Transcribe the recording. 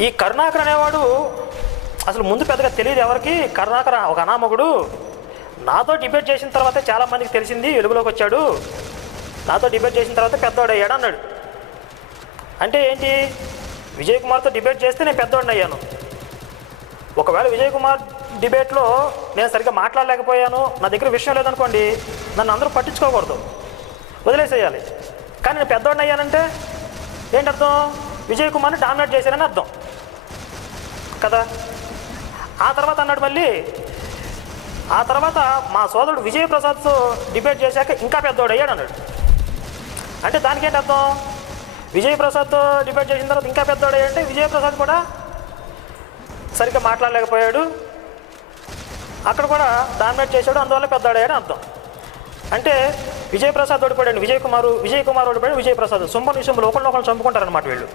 ఈ కరుణాకర్ అనేవాడు అసలు ముందు పెద్దగా తెలియదు ఎవరికి. కరుణాకర్ ఒక అనామకుడు. నాతో డిబేట్ చేసిన తర్వాతే చాలామందికి తెలిసింది, వెలుగులోకి వచ్చాడు. నాతో డిబేట్ చేసిన తర్వాత పెద్దవాడు అయ్యాడు అన్నాడు. అంటే ఏంటి? విజయ్ కుమార్తో డిబేట్ చేస్తే నేను పెద్దవాడిని అయ్యాను. ఒకవేళ విజయ్ కుమార్ డిబేట్లో నేను సరిగ్గా మాట్లాడలేకపోయాను, నా దగ్గర విషయం లేదనుకోండి, నన్ను అందరూ పట్టించుకోకూడదు, వదిలేసేయాలి. కానీ నేను పెద్దవాడిని అయ్యానంటే ఏంటర్థం? విజయ్ కుమార్ని డామినేట్ చేశానని అర్థం కదా. ఆ తర్వాత అన్నాడు మళ్ళీ, ఆ తర్వాత మా సోదరుడు విజయప్రసాద్తో డిబేట్ చేశాక ఇంకా పెద్దవాడు అయ్యాడు అన్నాడు. అంటే దానికి ఏంటి అర్థం? విజయప్రసాద్తో డిబేట్ చేసిన తర్వాత ఇంకా పెద్దవాడు అయ్యాడంటే విజయప్రసాద్ కూడా సరిగ్గా మాట్లాడలేకపోయాడు, అక్కడ కూడా డామినేట్ చేశాడు, అందువల్ల పెద్దవాడు అయ్యాడు అర్థం. అంటే విజయప్రసాద్ ఓడిపోయాడు విజయ్ కుమార్ ఓడిపోయాడు విజయప్రసాద్. సుంబ నిశుంబులు ఒకళ్ళొకళ్ళు చంపుకుంటారనమాట వీళ్ళు.